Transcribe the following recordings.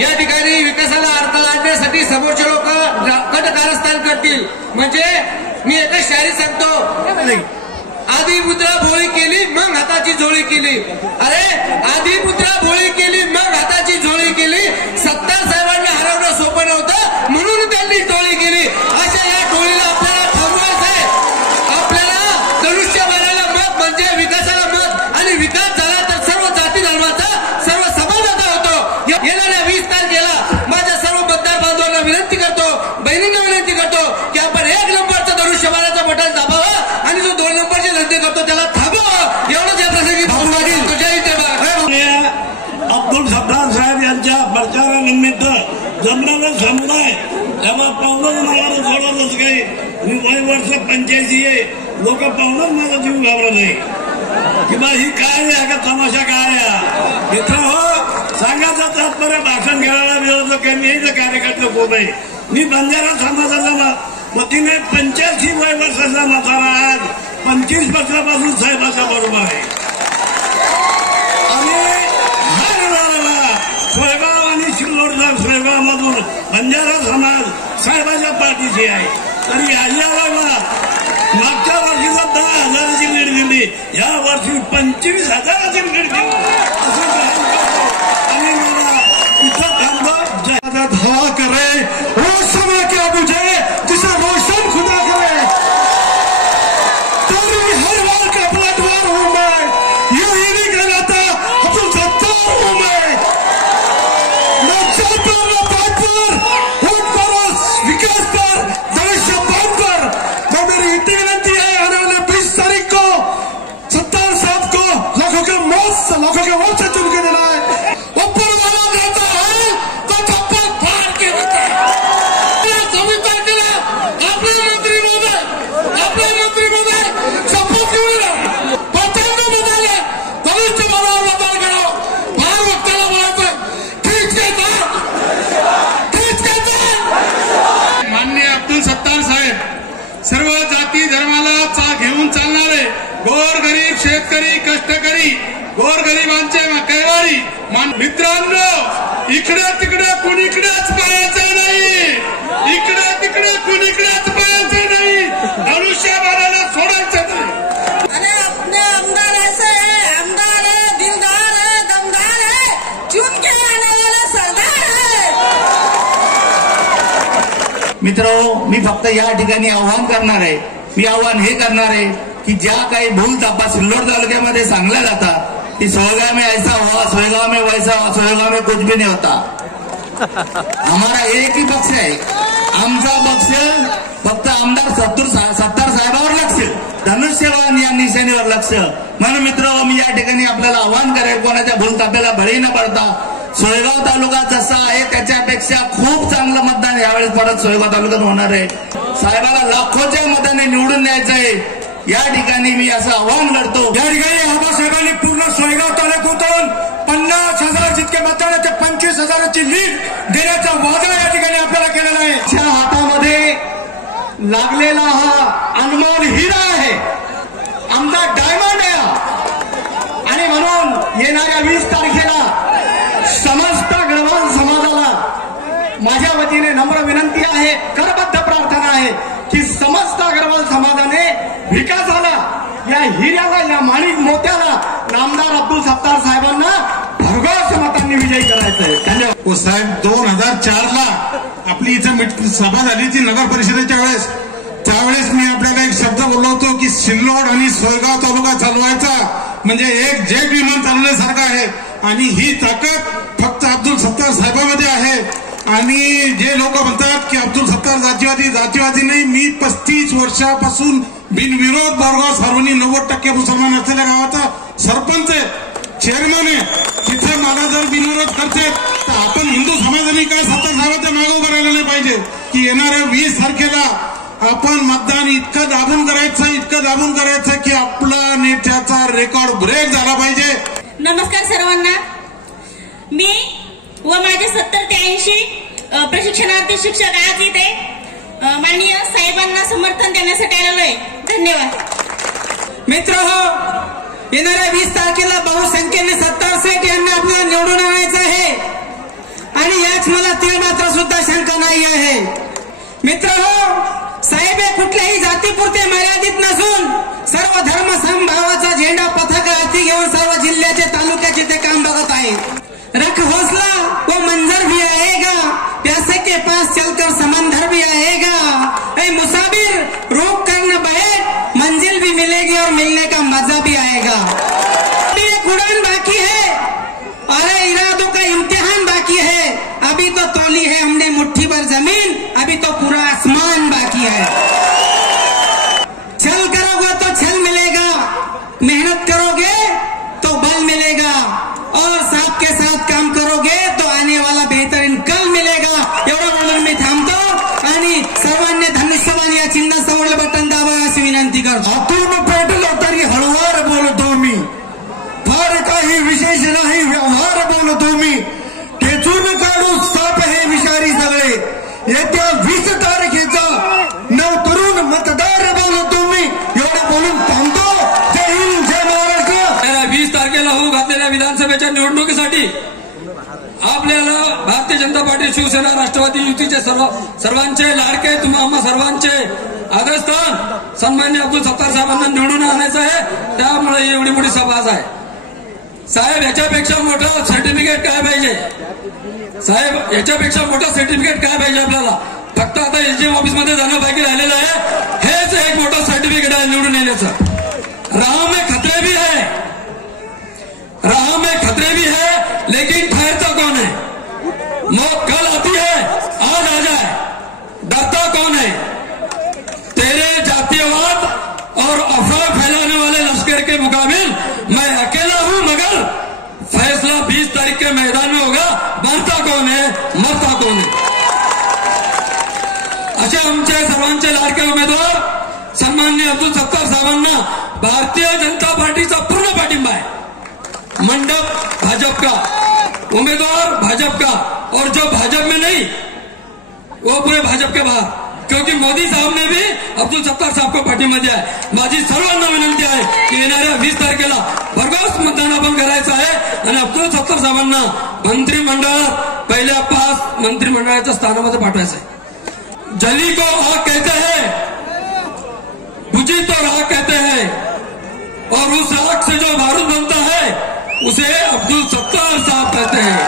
या ठिकाणी विकासाला अर्थ लादण्यासाठी समोरचे लोक कट कारस्थान करतील. म्हणजे मी एकच शायरी सांगतो, आधी मुद्रा भोळी केली मग हाताची झोळी केली. अरे आधी मुद्रा भोळी केली मग हाताची झोळी केली. सत्तार साहेबांना हरवणं सोपं नव्हतं म्हणून त्यांनी टोळी केली. अशा या टोळीला आपल्याला थांबवायचं आहे. आपल्याला धनुष्यबाणाला मत म्हणजे विकासाला मत, आणि विकास झाला तर सर्व जाती धर्माचा सर्व समाजाचा होतो. येणाऱ्या 20 तारखेला माझ्या सर्व मतदार बांधवांना विनंती करतो, बहिणींना विनंती करतो की आपण 1 नंबरचं धनुष्यबाणाचं बटन दाबावं आणि जो 2 नंबरचे धंदे करतो त्याला थांबवावं. एवढंच या प्रसंगी अब्दुल सत्तार साहेब यांच्या प्रचारानिमित्त जमणारा समुदाय तेव्हा पाहुणच मला सोडतच काही. मी वय वर्ष 85 आहे. लोक पाहुणच माझा जीव घाबरत नाही की बा ही काय आहे का तमाशा काय आहे. मित्र हो, सांगायचं तात्पर्य भाषण घ्यायला विरोधक मी कार्यकर्ते खूप आहे. मी बंजारा समाजाचा वतीने 85 वय वर्षाचा म्हातारा आज 25 वर्षापासून साहेबाच्या बरोबर आहे. सोयगाव आणि शिल्लोडचा सोयगाव मधून बंजारा समाज साहेबाच्या पाठीशी आहे. तरी याला मागच्या वर्षी 10,000ची लीड दिली, या वर्षी 25,000ची लीड दिली. आणि मला इथं थांबा हवा करे रोशन क्या बुझे जिसे रोशन खुदा करे. तेरी हर वार का पलटवार हूं मैं, यूं ही नहीं कहलाता अब्दुल सत्तार हूं मैं. विकास पर भविष्य बांध पर तो मेरी इतनी विनंती है, आने वाले 20 तारीख को सत्तार साहब को लाखों के वोट से चुन के देना है. ऊपर वाला देता है तो चप्पल फाड़ के देता है. 26 तारखेला आपले मंत्री महोदय शपथ घेऊन येणार. प्रचंड मताने भविष्य बरोबर मतदान करावं. फार वक्ताला बोलायचं ठीक आहे. माननीय अब्दुल सत्तार साहेब सर्व जाती धर्माला घेऊन चालणारे, गोरगरीब शेतकरी कष्टकरी गोरगरिबांचे कैवारी मित्रांनो, इकडे तिकडे कुणीकडेच पाहायचं नाही. इकडे तिकडे कुणीकडेच पाहायचं नाही. धनुष्यबाणाला सोडायचं नाही. अरे अपने आमदार ऐसे है, आमदार है, दिलदार है, दमदार है, चुन के आने वाले सरदार है. मित्रो, मी फक्त या ठिकाणी आव्हान करणार आहे. मी आव्हान हे करणार आहे की ज्या काही भूल तापा सिल्लोड तालुक्यामध्ये सांगल्या जातात की सोयगाव में ऐसा हुआ, सोयगाव में वैसा हुआ, सोयगाव में कुछ भी नहीं होता. हमारा एक ही पक्ष आहे. आमचा पक्ष फक्त आमदार सत्तार साहेबांवर लक्ष, धनुष्यबाण या निशाणीवर लक्ष. म्हणून मित्र, मी या ठिकाणी आपल्याला आव्हान करेल, कोणाच्या भूल तापेला बळी न पडता सोयगाव तालुका जसा आहे त्याच्यापेक्षा खूप चांगलं मतदान यावेळेस परत सोयगाव तालुक्यात होणार आहे. साहेबाला लाखोच्या मताने निवडून द्यायचं आहे. या ठिकाणी मी असं आवाहन करतो. या ठिकाणी आबासाहेबांनी पूर्ण सोयगाव तालुक्यातून 50,000 जितके मतदानाचे 25,000ची लीड देण्याचा वादा या ठिकाणी आपल्याला केलेला आहे. त्या हातामध्ये लागलेला हा अनमोल हिरा आहे, आमचा डायमंड आहे. आणि म्हणून येणाऱ्या 20 तारखेला समस्त अग्रवाल समाजाला माझ्या वतीने नम्र विनंती आहे, करबद्ध प्रार्थना आहे की समस्त अग्रवाल समाजाने विकासाला, या हिऱ्याला, या माणिक मोत्याला आमदार अब्दुल सत्तार साहेबांना भरघोस मतांनी विजयी करायचं आहे. धन्यवाद. साहेब 2004ला आपली इथं सभा झाली ती नगर परिषदेच्या वेळेस. त्यावेळेस मी आपल्याला एक शब्द बोललो होतो की सिल्लोड आणि सोयगाव तालुका चालवायचा म्हणजे एक जेट विमान चालवण्यासारखं आहे. आणि ही ताकद फक्त अब्दुल सत्तार साहेबांमध्ये आहे. आणि जे लोक म्हणतात की अब्दुल सत्तार जातीवादी नाही, मी 35 वर्षापासून बिनविरोध बोरगाव सर्वांनी 90% मुसलमान असलेल्या गावाचा सरपंच आहे, चेअरमन आहे. तिथे मला जर बिनविरोध करते तर आपण हिंदू समाजाने काय सत्तार साहेबांच्या मागे उभं राहिलं नाही पाहिजे की येणाऱ्या 20 तारखेला आपण मतदान इतकं दाबून करायचं की आपला नेत्याचा रेकॉर्ड ब्रेक झाला पाहिजे. नमस्कार सर्वांना. मी व माझे 70 ते 80 प्रशिक्षणार्थी शिक्षक आज इथे माननीय साहेबांना समर्थन देण्यासाठी आलेलो आहे. धन्यवाद. मित्र हो, येणाऱ्या 20 तारखेला बहुसंख्येने सत्तार सेठ यांना आपल्याला निवडून आणायचं आहे आणि याच मला तीळ मात्र सुद्धा शंका नाही आहे. मित्रांनो, साहेब हे कुठल्याही जातीपुरते मर्यादित नसून सर्व धर्म समभावाचा झेंडा पताका हाती घेऊन सर्व जिल्ह्याचे तालुक्याचे ते काम बघत आहे. रख हौसला वो मंजर भी आएगा, प्यासे के पास चलकर समंदर भी आएगा. ऐ मुसाफिर रोक कर न बैठ, मंजिल भी मिलेगी और मिलने का मजा भी आएगा. अभी एक उड़ान बाकी है, अरे इरादों का इम्तिहान बाकी है. अभी तो तौली है हमने मुट्ठी भर जमीन, अभी तो पूरा आसमान बाकी है. छल करोगे तो छल मिलेगा, मेहनत करोगे तो बल मिलेगा और साथ के साथ काम करोगे तो आने वाला बेहतरीन कल मिलेगा. एवढं म्हणून मी थांबतो आणि सर्वांनी धनुष्यबाण या चिन्हासमोरलं बटन दाबा अशी विनंती करतो. आतून पेटलो तरी हळुवार बोलतो मी, फार काही विशेष नाही व्यवहार बोलतो मी. ठेचून काढू साप हे विषारी सगळे, येत्या 20 तारखेचा नव तरुण मतदार बोलतो मी. एवढं बोलून थांबतो. जय हिंद, जय महाराष्ट्र. 20 तारखेला होऊ घातलेल्या विधानसभेच्या निवडणुकीसाठी आपल्याला भारतीय जनता पार्टी, शिवसेना, राष्ट्रवादी युतीचे सर्वांचे लाडके तुम्हा सर्वांचे आदरस्थान सन्मान्य अब्दुल सत्तार साहेबांना निवडून आणायचं आहे. त्यामुळे एवढी मोठी सभा आहे. साहेब, याच्यापेक्षा मोठं सर्टिफिकेट काय पाहिजे? साहेब, याच्यापेक्षा मोठं सर्टिफिकेट काय पाहिजे आपल्याला? फक्त आता एसडीएम ऑफिस मध्ये जाणं बाकी राहिलेलं आहे. हेच एक मोठं सर्टिफिकेट आहे निवडून येण्याचं. राह में खतरे भी है, राह में खतरे भी है, लेकिन ठहरता कौन है? मौत कल आती है, आज आ जाए, डरता कौन है? तेरे जातीयवाद और अफवाह फैलाने वाले लश्कर के मुकाबिल मैं अकेला हूं, मगर फैसला 20 तारीख के मैदान में होगा. मरता कौन है, मरता कौन है? अशा आमच्या सर्वांचे लाडके उमेदवार सन्माननीय अब्दुल सत्तार साहेबांना भारतीय जनता पार्टीचा पूर्ण पाठिंबा आहे. मंडप भाजपा का, उम्मीदवार भाजपा का, और जो भाजपा में नहीं वो पूरे भाजपा के बाहर, क्योंकि मोदी साहब ने भी अब्दुल सत्तार साहब को पाठिंबा दिया आहे. माझी सर्वांना विनंती आहे की येणाऱ्या 20 तारखेला भरघोस मतदान आपण करायचं आहे आणि अब्दुल सत्तार साहेबांना मंत्रिमंडळात पहिल्या 5 मंत्रिमंडळाच्या स्थानामध्ये पाठवायचं आहे. जली को आग कहते हैं, बुझी तो राख कहते हैं, और उस आग से जो बारूद बनता है उसे अब्दुल सत्तार साहब कहते हैं.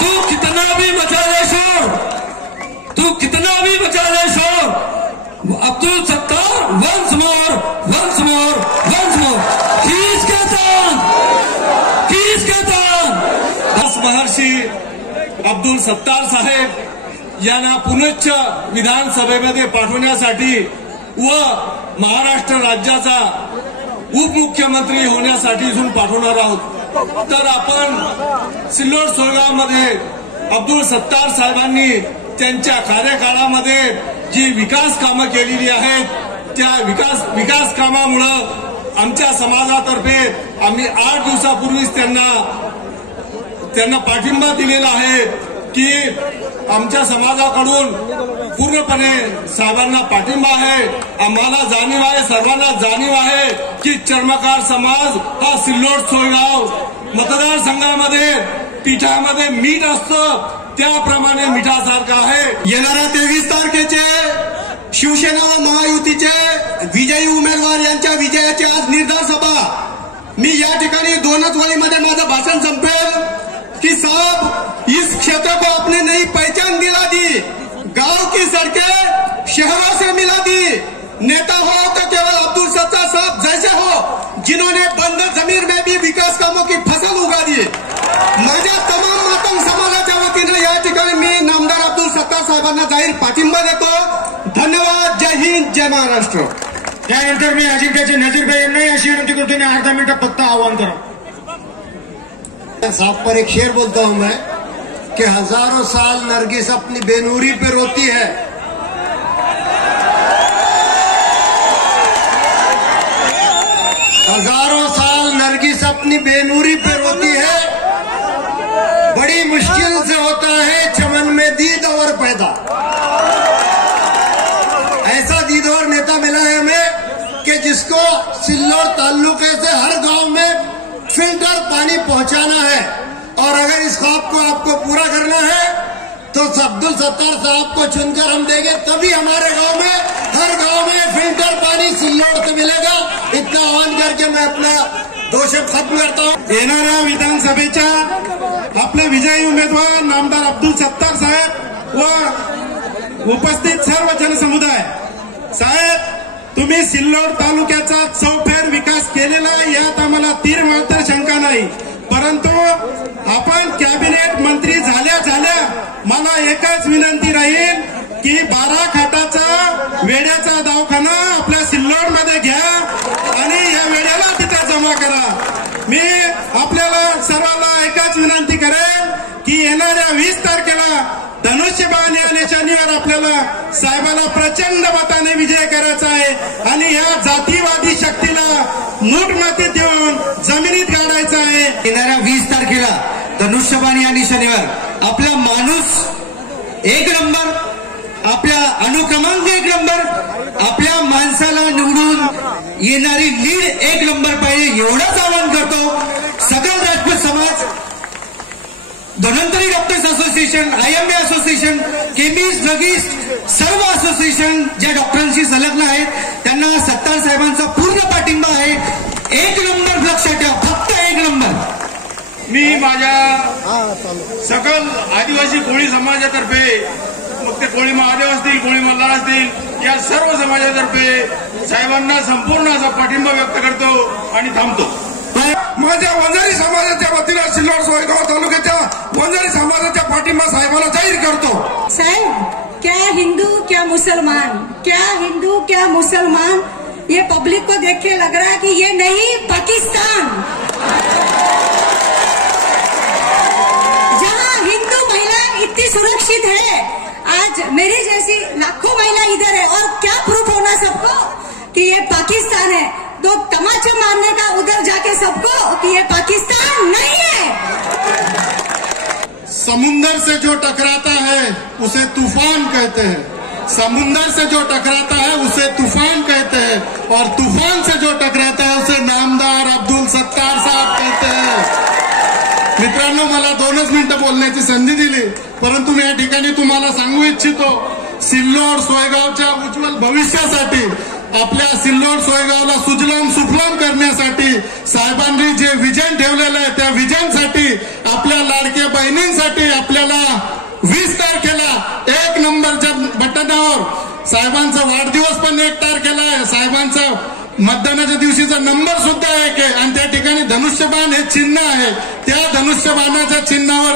तू कितना भी मचा ले शोर, तू कितना भी मचा ले शोर, Abdul Sattar once more, once more, once more. खींच के तान, खींच के तान. महर्षी अब्दुल सत्तार साहेब यांना पुनश्च विधानसभेमध्ये पाठवण्यासाठी व महाराष्ट्र राज्याचा उपमुख्यमंत्री होण्यासाठी इथून पाठवणार आहोत. तर आपण सिल्लोड सोयगावमध्ये अब्दुल सत्तार साहेबांनी त्यांच्या कार्यकाळामध्ये जी विकास कामं केलेली आहेत त्या विकास कामामुळे आमच्या समाजातर्फे आम्ही 8 दिवसापूर्वीच त्यांना पाठिंबा दिलेला आहे की आमच्या समाजाकडून पूर्णपणे साहेबांना पाठिंबा आहे. आम्हाला जाणीव आहे, सर्वांना जाणीव आहे की चर्मकार समाज हा सिल्लोड सोयगाव मतदारसंघामध्ये पिठामध्ये मीठ असतं त्याप्रमाणे मिठासारखं आहे. येणाऱ्या 23 तारखेचे शिवसेना व महायुतीचे विजयी उमेदवार यांच्या विजयाची आज निर्धार सभा. मी या ठिकाणी 2च वळीमध्ये माझं भाषण संपेल कि साहब इस क्षेत्र को आपने नई पहचान दिला दी, गांव की सड़कें शहरों से मिला दी. नेता हो तो केवल अब्दुल सत्तार साहब जैसे हो जिन्होंने बंजर जमीन में भी विकास कामों की फसल उगा दी. माझ्या तमाम मातंग समाजाच्या वतीने या ठिकाणी मी नामदार अब्दुल सत्तार साहेबांना जाहीर पाठिंबा देतो. धन्यवाद. जय हिंद, जय महाराष्ट्र. त्यानंतर मी अजिंक्यचे नजीरभाई यांनाही अशी विनंती करतो मी अर्धा मिनिट फक्त आव्हान करा. साहब पर एक शेर बोलता हूं मैं कि हजारों साल नरगिस अपनी बेनूरी पे रोती है, हजारों साल नरगिस अपनी बेनूरी पे रोती है. बड़ी मुश्किल से होता है चमन में दीद और पैदा. ऐसा दीदवर नेता मिला है हमें कि जिसको सिल्लोड ताल्लुके से हर पहुंचाना है और अगर इस ख्वाब को आपको पूरा करना है तो अब्दुल सत्तार साहब को चुनकर हम देंगे, तभी हमारे गांव में, हर गांव में फिल्टर पानी सिल्लोड से मिलेगा। इतना आह्वान करके मैं अपना 2 शब्द खत्म करता हूं। येणाऱ्या विधानसभेच्या आपले विजयी उमेदवार नामदार अब्दुल सत्तार साहेब व उपस्थित सर्व जनसमुदाय, साहेब तुम्ही सिल्लोड तालुक्याचा चौफेर विकास केलेला यात आम्हाला तीर मात्र शंका नाही, परंतु आपण कॅबिनेट मंत्री झाल्या झाल्या मला एकच विनंती राहील की 12 खाटाचा वेड्याचा दवाखाना आपल्या सिल्लोड मध्ये घ्या आणि या वेड्याला तिथे जमा करा। मी आपल्याला सर्वांना एकच विनंती करेन की येणाऱ्या 20 तारखेला धनुष्यबाण या निशाणीवर आपल्याला साहेबाला प्रचंड मताने विजय करायचा आहे आणि या जातीवादी शक्तीला मूठमती देऊन जमिनीत गाडायचं आहे। येणाऱ्या 20 तारखेला धनुष्यबाण या निशाणीवर आपला माणूस 1 नंबर, आपल्या अनुक्रमांक 1 नंबर, आपल्या माणसाला निवडून येणारी लीड 1 नंबर पाहिजे एवढंच आवाहन करतो। सकल राजपूत समाज, Dhanvantari doctors association, IMA association, chemist, druggist सर्व असोसिएशन ज्या डॉक्टरांशी संलग्न आहेत त्यांना सत्तार साहेबांचा पूर्ण पाठिंबा आहे। 1 नंबर लक्षात ठेवा, फक्त 1 नंबर। मी माझ्या सकल आदिवासी कोळी समाजातर्फे, मग ते कोळी महादेव असतील, कोळी मल्हार असतील, या सर्व समाजातर्फे साहेबांना संपूर्ण असा पाठिंबा व्यक्त करतो आणि थांबतो। माझ्या वंजारी समाजाच्या वतीनं सिल्लोड सोयगाव तालुक्याच्या वंजारी समाजाच्या पाठिंबा साहेबांना जाहीर करतो। साहब, क्या हिंदू क्या मुसलमान, क्या हिंदू क्या मुसलमान, ये पब्लिक को देख के लग रहा है कि ये नहीं पाकिस्तान, जहां हिंदू महिला इतनी सुरक्षित है। आज मेरी जैसी लाखों महिला इधर है और क्या प्रूफ होना सबको कि ये पाकिस्तान है। तो तमाचा मारने का उधर जाके सबको कि ये पाकिस्तान नहीं है। समुंदर से जो टकराता है उसे तूफान कहते हैं, समुंदर से जो टकराता है उसे तूफान कहते हैं और तूफान से जो टकराता है उसे नामदार अब्दुल सत्तार साहब कहते हैं। मित्रांनो, मला 2च मिनिटं बोलण्याची संधी दिली, परंतु मी या ठिकाणी तुम्हाला सांगू इच्छितो, सिल्लोड सोयगावच्या उज्ज्वल भविष्यासाठी, आपल्या सिल्लोड सोयगावला सुजलाम सुफलाम करण्यासाठी साहेबांनी जे विजन ठेवलेलं आहे त्या विजनसाठी, आपल्या लाडक्या बहिणींसाठी आपल्याला 20 तारखेला 1 नंबरच्या बटनावर साहेबांचा वाढदिवस पण 1 तारखेला आहे, साहेबांचा मतदानाच्या दिवशीचा नंबर सुद्धा 1 आहे आणि त्या ठिकाणी धनुष्यबाण हे चिन्ह आहे, त्या धनुष्यबाणाच्या चिन्हावर